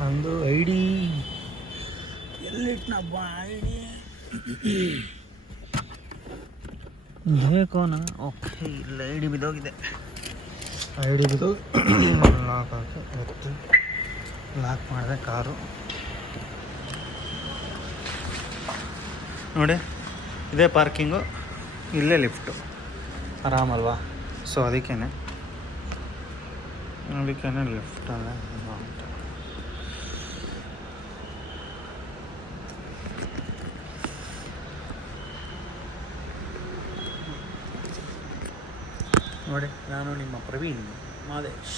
ನಂದು I D ಎಲ್ಲಿಟ್ನಪ್ಪ I D ಬೇಕೋನ. ಓಕೆ, ಇಲ್ಲ ಐ ಡಿ ಬಿದ್ದೋಗಿದೆ. ಐ ಡಿ ಬಿದ್ದು ಲಾಕ್ ಹಾಕಿ ಎತ್ತು ಲಾಕ್ ಮಾಡಿದೆ ಕಾರು. ನೋಡಿ, ಇದೇ ಪಾರ್ಕಿಂಗು, ಇಲ್ಲೇ ಲಿಫ್ಟು, ಆರಾಮಲ್ವಾ? ಸೊ ಅದಕ್ಕೇನೆ ಲಿಫ್ಟ್ ಅಲ್ಲ ಅಂತ. ನೋಡಿ, ನಾನು ನಿಮ್ಮ ಪ್ರವೀಣ್ ಮಾದೇಶ್.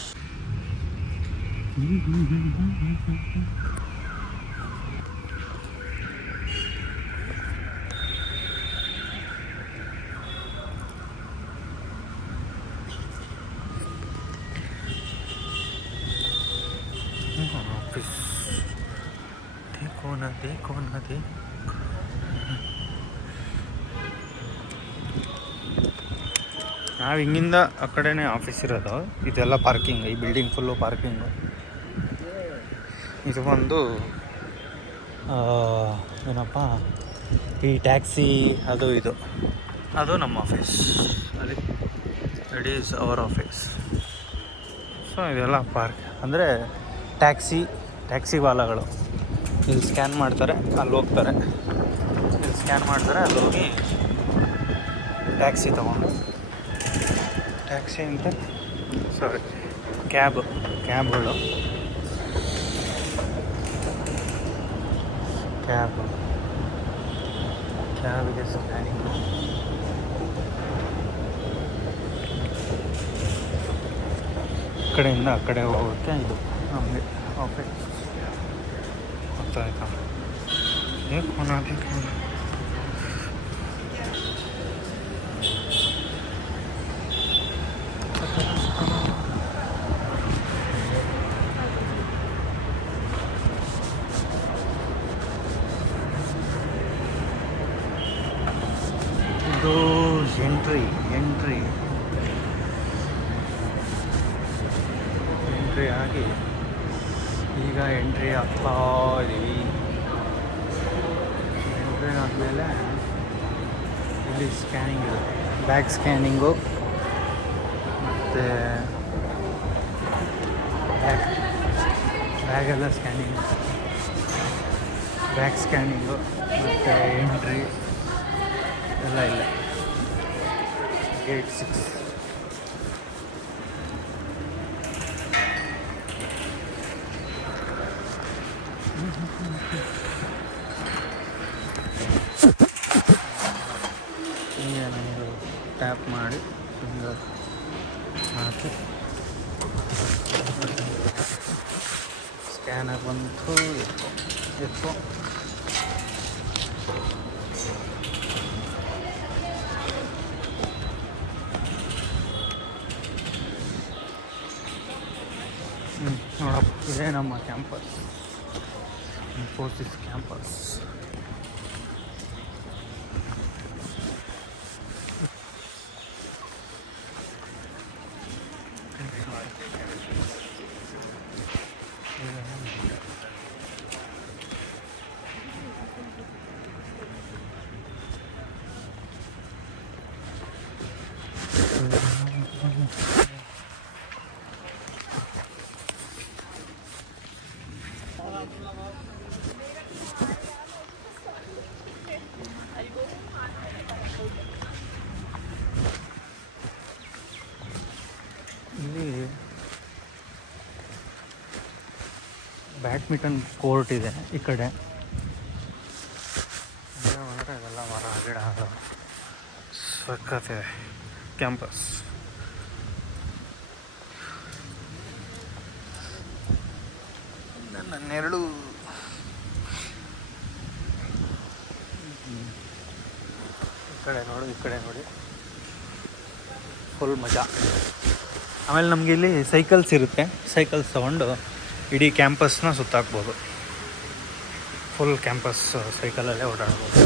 ಆಫೀಸ್ देखो ना ನಾವು ಹಿಂಗಿಂದ ಆ ಕಡೆನೇ ಆಫೀಸ್ ಇರೋದು. ಇದೆಲ್ಲ ಪಾರ್ಕಿಂಗ್, ಈ ಬಿಲ್ಡಿಂಗ್ ಫುಲ್ಲು ಪಾರ್ಕಿಂಗು. ಇದು ಒಂದು ಏನಪ್ಪ, ಈ ಟ್ಯಾಕ್ಸಿ ಅದು ನಮ್ಮ ಆಫೀಸ್. ಅಲ್ಲಿ it is our office. So ಇದೆಲ್ಲ ಪಾರ್ಕ್ ಅಂದರೆ ಟ್ಯಾಕ್ಸಿ ವಾಲಾಗಳು ಇಲ್ಲಿ ಸ್ಕ್ಯಾನ್ ಮಾಡ್ತಾರೆ, ಅಲ್ಲಿ ಹೋಗ್ತಾರೆ, ಇಲ್ಲಿ ಸ್ಕ್ಯಾನ್ ಮಾಡ್ತಾರೆ, ಅಲ್ಲಿ ಹೋಗಿ ಟ್ಯಾಕ್ಸಿ ತೊಗೊಂಡು, ಟ್ಯಾಕ್ಸಿ ಅಂತ ಸಾರಿ ಕ್ಯಾಬ್ಗಳು ಕ್ಯಾಬಿಗೆ ಸ್ಕ್ಯಾನಿಂಗ್. ಈ ಕಡೆಯಿಂದ ಆ ಕಡೆ ಹೋಗುತ್ತೆ. ಇದು ನಮಗೆ ಆಫೀಸ್. ಗೊತ್ತಾಯ್ತಾ? देखो ಇದು ಎಂಟ್ರಿ ಆಗಿ ಈಗ ಎಂಟ್ರಿ ಆಗ್ತಾ ಇದ್ದೀವಿ. ಎಂಟ್ರಿ ಆದಮೇಲೆ ಇಲ್ಲಿ ಸ್ಕ್ಯಾನಿಂಗ್ ಇರುತ್ತೆ, ಬ್ಯಾಗ್ ಸ್ಕ್ಯಾನಿಂಗು ಮತ್ತು ಬ್ಯಾಗೆಲ್ಲ ಸ್ಕ್ಯಾನಿಂಗ್, ಬ್ಯಾಗ್ ಸ್ಕ್ಯಾನಿಂಗು ಮತ್ತು ಎಂಟ್ರಿ ಎಲ್ಲ ಇಲ್ಲ. ಗೇಟ್ 6 ಈಗ ನಮ್ಮದು ಟ್ಯಾಪ್ ಮಾಡಿ ಫಿಂಗರ್ ಹಾಕಿ ಸ್ಕ್ಯಾನರ್ ಬಂತು. ಎತ್ಕೊ ನೋಡಪ್ಪ, ಇದೇ ನಮ್ಮ ಕ್ಯಾಂಪಸ್, ಇನ್ಫೋಸಿಸ್ ಕ್ಯಾಂಪಸ್. ಇಲ್ಲಿ ಬ್ಯಾಡ್ಮಿಂಟನ್ ಕೋರ್ಟ್ ಇದೆ ಈ ಕಡೆ. ಅಂದರೆ ಅದೆಲ್ಲ ಮರ ಗಿಡ ಸಖತ್ತಿದೆ ಕ್ಯಾಂಪಸ್. ನನ್ನೆರಡು ಈ ಕಡೆ ನೋಡಿ ಫುಲ್ ಮಜಾ. ಆಮೇಲೆ ನಮಗೆ ಇಲ್ಲಿ ಸೈಕಲ್ಸ್ ಇರುತ್ತೆ, ಸೈಕಲ್ಸ್ ತೊಗೊಂಡು ಇಡೀ ಕ್ಯಾಂಪಸ್ನ ಸುತ್ತಾಕ್ಬೋದು. Full campus ಸೈಕಲಲ್ಲೇ ಓಡಾಡ್ಬೋದು.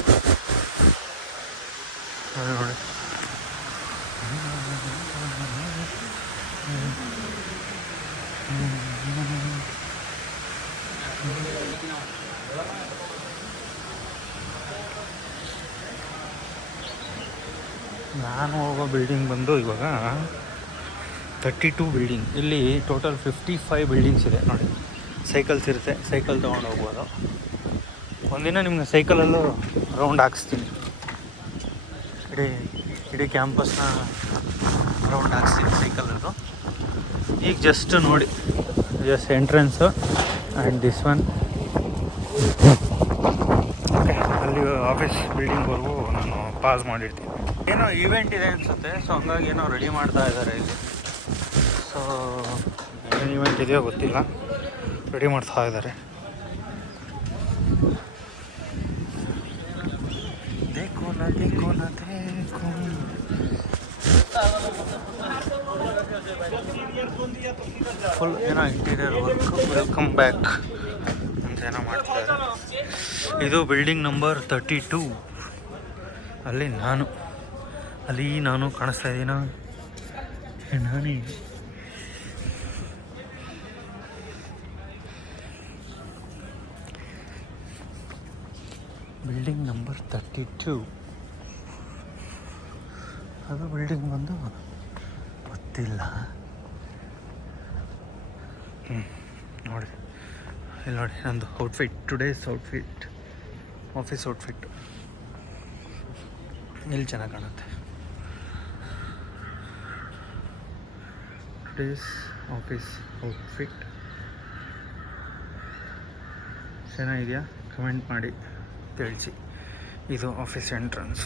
ನೋಡಿ, ನಾನು ಹೋಗೋ ಬಿಲ್ಡಿಂಗ್ ಬಂದು ಇವಾಗ 32 ಬಿಲ್ಡಿಂಗ್. ಇಲ್ಲಿ ಟೋಟಲ್ 55 ಬಿಲ್ಡಿಂಗ್ಸ್ ಇದೆ ನೋಡಿ. ಸೈಕಲ್ಸ್ ಇರುತ್ತೆ, ಸೈಕಲ್ ತೊಗೊಂಡು ಹೋಗ್ಬೋದು. ಒಂದಿನ ನಿಮ್ಗೆ ಸೈಕಲಲ್ಲೂ ರೌಂಡ್ ಹಾಕ್ಸ್ತೀನಿ, ಇಡೀ ಕ್ಯಾಂಪಸ್ನ ರೌಂಡ್ ಹಾಕ್ಸ್ತೀನಿ ಸೈಕಲಲ್ಲೂ. ಈಗ ಜಸ್ಟ್ ನೋಡಿ, just entrance and this one. Okay, ಅಲ್ಲಿ ಆಫೀಸ್ ಬಿಲ್ಡಿಂಗ್ವರೆಗೂ ನಾನು ಪಾಸ್ ಮಾಡಿರ್ತೀನಿ. ಏನೋ ಈವೆಂಟ್ ಇದೆ ಅನಿಸುತ್ತೆ, ಸೊ ಹಂಗಾಗಿ ಏನೋ ರೆಡಿ ಮಾಡ್ತಾ ಇದ್ದಾರೆ ಇಲ್ಲಿ. ಸೊ ಏನು ಈವೆಂಟ್ ಇದೆಯೋ ಗೊತ್ತಿಲ್ಲ, ರೆಡಿ ಮಾಡ್ತಾ ಇದ್ದಾರೆ. ಫುಲ್ ಏನೋ ಇಂಟೀರಿಯರ್ ವರ್ಕ್, ವೆಲ್ಕಮ್ ಬ್ಯಾಕ್ ಅಂತ ಏನೋ ಮಾಡ್ತಿದ್ದಾರೆ. ಇದು ಬಿಲ್ಡಿಂಗ್ ನಂಬರ್ 32. ಅಲ್ಲಿ ನಾನು ಕಾಣಿಸ್ತಾ ಇದ್ದೀನ, ನಾನೇ. Building number 32. ಅದು ಬಿಲ್ಡಿಂಗ್ ಬಂದು ಗೊತ್ತಿಲ್ಲ. ನೋಡಿ ಇಲ್ಲಿ ನೋಡಿ ನಂದು outfit, today's outfit, office outfit. ಇಲ್ಲಿ ಚೆನ್ನಾಗಿ ಕಾಣುತ್ತೆ. ಟುಡೇಸ್ ಆಫೀಸ್ ಔಟ್ಫಿಟ್ ಚೆನ್ನಾಗಿದೆಯಾ? ಕಮೆಂಟ್ ಮಾಡಿ ತಿಳಿಸಿ. ಇದು ಆಫೀಸ್ ಎಂಟ್ರನ್ಸ್.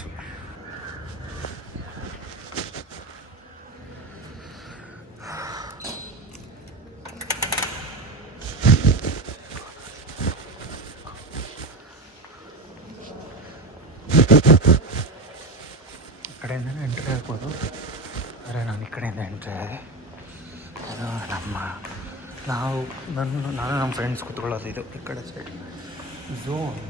ಕಡೆಯಿಂದನೇ ಎಂಟ್ರಿ ಆಗ್ಬೋದು, ಆದರೆ ನಾನು ಈ ಕಡೆಯಿಂದ ಎಂಟ್ರಿ ಆದೆ. ನಾನು ನಮ್ಮ ಫ್ರೆಂಡ್ಸ್ ಕೂತ್ಕೊಳ್ಳೋದು ಇದು ಈ ಕಡೆ ಸೈಡ್ ಝೋನ್.